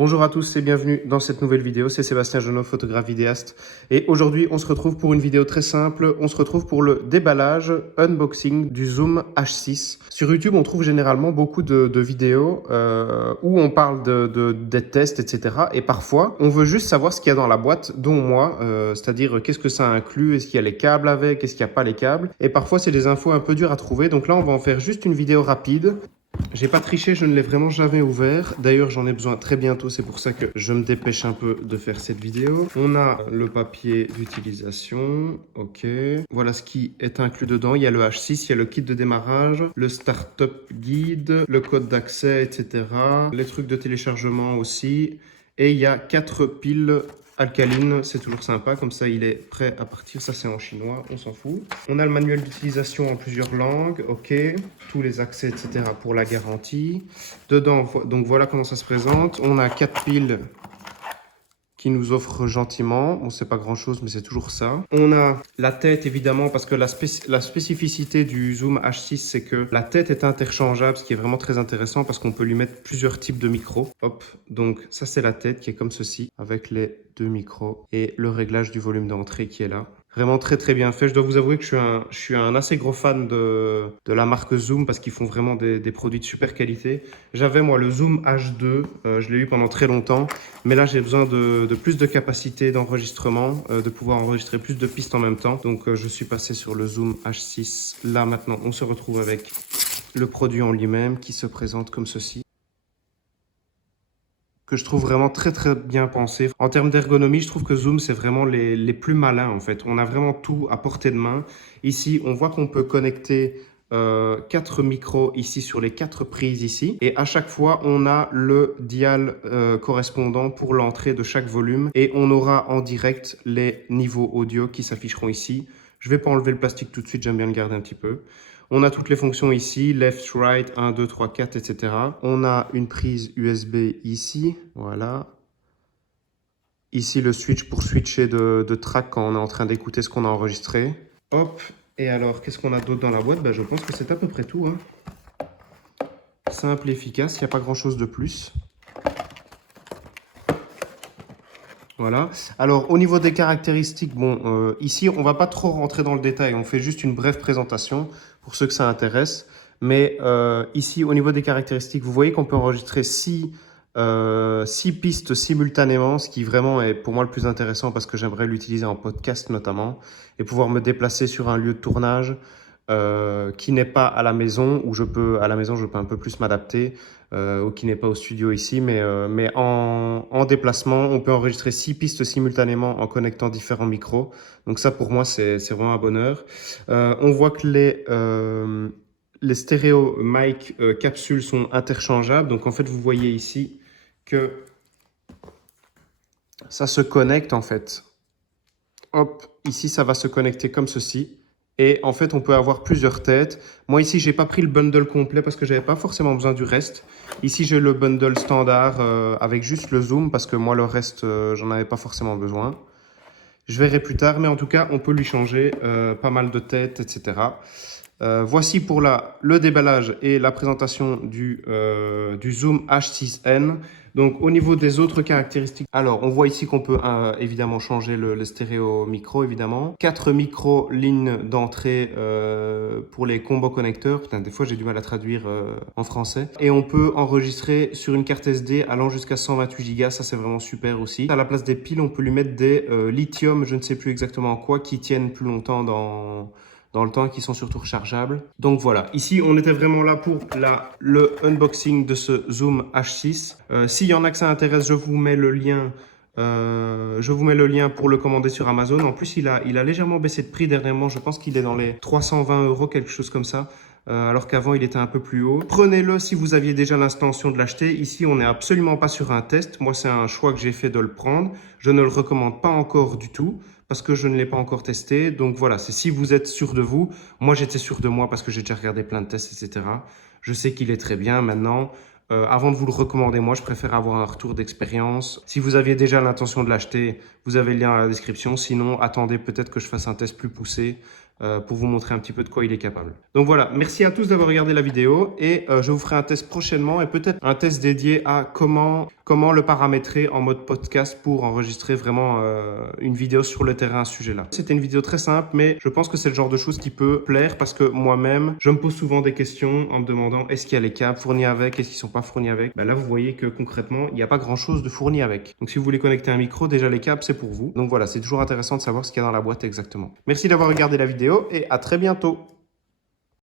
Bonjour à tous et bienvenue dans cette nouvelle vidéo, c'est Sébastien Genot, photographe vidéaste. Et aujourd'hui, on se retrouve pour une vidéo très simple. On se retrouve pour le déballage, unboxing du Zoom H6. Sur YouTube, on trouve généralement beaucoup de vidéos où on parle des tests, etc. Et parfois, on veut juste savoir ce qu'il y a dans la boîte, dont moi, c'est-à-dire qu'est-ce que ça inclut, est-ce qu'il y a les câbles avec, est-ce qu'il n'y a pas les câbles. Et parfois, c'est des infos un peu dures à trouver. Donc là, on va en faire juste une vidéo rapide. J'ai pas triché, je ne l'ai vraiment jamais ouvert. D'ailleurs, j'en ai besoin très bientôt, c'est pour ça que je me dépêche un peu de faire cette vidéo. On a le papier d'utilisation, ok. Voilà ce qui est inclus dedans. Il y a le H6, il y a le kit de démarrage, le Startup Guide, le code d'accès, etc. Les trucs de téléchargement aussi. Et il y a 4 piles alcaline, c'est toujours sympa, comme ça il est prêt à partir, ça c'est en chinois, on s'en fout. On a le manuel d'utilisation en plusieurs langues, ok, tous les accès, etc. pour la garantie. Dedans, donc voilà comment ça se présente. On a 4 piles qui nous offrent gentiment. Bon, c'est pas grand chose, mais c'est toujours ça. On a la tête, évidemment, parce que la spécificité du Zoom H6, c'est que la tête est interchangeable, ce qui est vraiment très intéressant parce qu'on peut lui mettre plusieurs types de micros. Hop, donc ça, c'est la tête qui est comme ceci, avec les 2 micros et le réglage du volume d'entrée qui est là. Vraiment très très bien fait. Je dois vous avouer que je suis un assez gros fan de la marque Zoom parce qu'ils font vraiment des produits de super qualité. J'avais moi le Zoom H2, je l'ai eu pendant très longtemps, mais là j'ai besoin de plus de capacité d'enregistrement, de pouvoir enregistrer plus de pistes en même temps. Donc je suis passé sur le Zoom H6. Là maintenant on se retrouve avec le produit en lui-même qui se présente comme ceci, que je trouve vraiment très très bien pensé. En termes d'ergonomie, je trouve que Zoom, c'est vraiment les plus malins en fait. On a vraiment tout à portée de main. Ici, on voit qu'on peut connecter 4 micros ici sur les 4 prises ici. Et à chaque fois, on a le dial correspondant pour l'entrée de chaque volume. Et on aura en direct les niveaux audio qui s'afficheront ici. Je ne vais pas enlever le plastique tout de suite, j'aime bien le garder un petit peu. On a toutes les fonctions ici, left, right, 1, 2, 3, 4, etc. On a une prise USB ici, voilà. Ici, le switch pour switcher de track quand on est en train d'écouter ce qu'on a enregistré. Hop, et alors, qu'est-ce qu'on a d'autre dans la boîte? Je pense que c'est à peu près tout, hein. Simple et efficace, il n'y a pas grand-chose de plus. Voilà. Alors, au niveau des caractéristiques, bon, ici, on ne va pas trop rentrer dans le détail. On fait juste une brève présentation pour ceux que ça intéresse. Mais ici, au niveau des caractéristiques, vous voyez qu'on peut enregistrer 6 pistes simultanément, ce qui vraiment est pour moi le plus intéressant parce que j'aimerais l'utiliser en podcast notamment et pouvoir me déplacer sur un lieu de tournage qui n'est pas à la maison, où je peux un peu plus m'adapter, ou qui n'est pas au studio ici, mais en déplacement, on peut enregistrer 6 pistes simultanément en connectant différents micros. Donc ça, pour moi, c'est vraiment un bonheur. On voit que les stéréo mic capsules sont interchangeables. Donc en fait, vous voyez ici que ça se connecte en fait. Hop, ici, ça va se connecter comme ceci. Et en fait, on peut avoir plusieurs têtes. Moi, ici, j'ai pas pris le bundle complet parce que j'avais pas forcément besoin du reste. Ici, j'ai le bundle standard avec juste le zoom parce que moi, le reste, j'en avais pas forcément besoin. Je verrai plus tard, mais en tout cas, on peut lui changer pas mal de têtes, etc. Voici pour le déballage et la présentation du Zoom H6N. Donc au niveau des autres caractéristiques, alors on voit ici qu'on peut évidemment changer le stéréo micro évidemment. 4 micros lignes d'entrée pour les combo connecteurs. Putain, des fois j'ai du mal à traduire en français. Et on peut enregistrer sur une carte SD allant jusqu'à 128 Go, ça c'est vraiment super aussi. À la place des piles, on peut lui mettre des lithium, je ne sais plus exactement quoi, qui tiennent plus longtemps dans le temps et qui sont surtout rechargeables. Donc voilà, ici on était vraiment là pour le unboxing de ce Zoom H6. S'il y en a que ça intéresse, je vous mets le lien. Pour le commander sur Amazon. En plus, il a légèrement baissé de prix dernièrement. Je pense qu'il est dans les 320 €, quelque chose comme ça. Alors qu'avant, il était un peu plus haut. Prenez-le si vous aviez déjà l'intention de l'acheter. Ici, on n'est absolument pas sur un test. Moi, c'est un choix que j'ai fait de le prendre. Je ne le recommande pas encore du tout parce que je ne l'ai pas encore testé. Donc voilà, c'est si vous êtes sûr de vous. Moi, j'étais sûr de moi parce que j'ai déjà regardé plein de tests, etc. Je sais qu'il est très bien maintenant. Avant de vous le recommander, moi, je préfère avoir un retour d'expérience. Si vous aviez déjà l'intention de l'acheter, vous avez le lien dans la description. Sinon, attendez peut-être que je fasse un test plus poussé pour vous montrer un petit peu de quoi il est capable. Donc voilà, merci à tous d'avoir regardé la vidéo et je vous ferai un test prochainement et peut-être un test dédié à comment le paramétrer en mode podcast pour enregistrer vraiment une vidéo sur le terrain à ce sujet-là. C'était une vidéo très simple, mais je pense que c'est le genre de choses qui peut plaire parce que moi-même, je me pose souvent des questions en me demandant est-ce qu'il y a les câbles fournis avec, est-ce qu'ils ne sont pas fournis avec. Ben là, vous voyez que concrètement, il n'y a pas grand-chose de fourni avec. Donc si vous voulez connecter un micro, déjà les câbles, c'est pour vous. Donc voilà, c'est toujours intéressant de savoir ce qu'il y a dans la boîte exactement. Merci d'avoir regardé la vidéo et à très bientôt.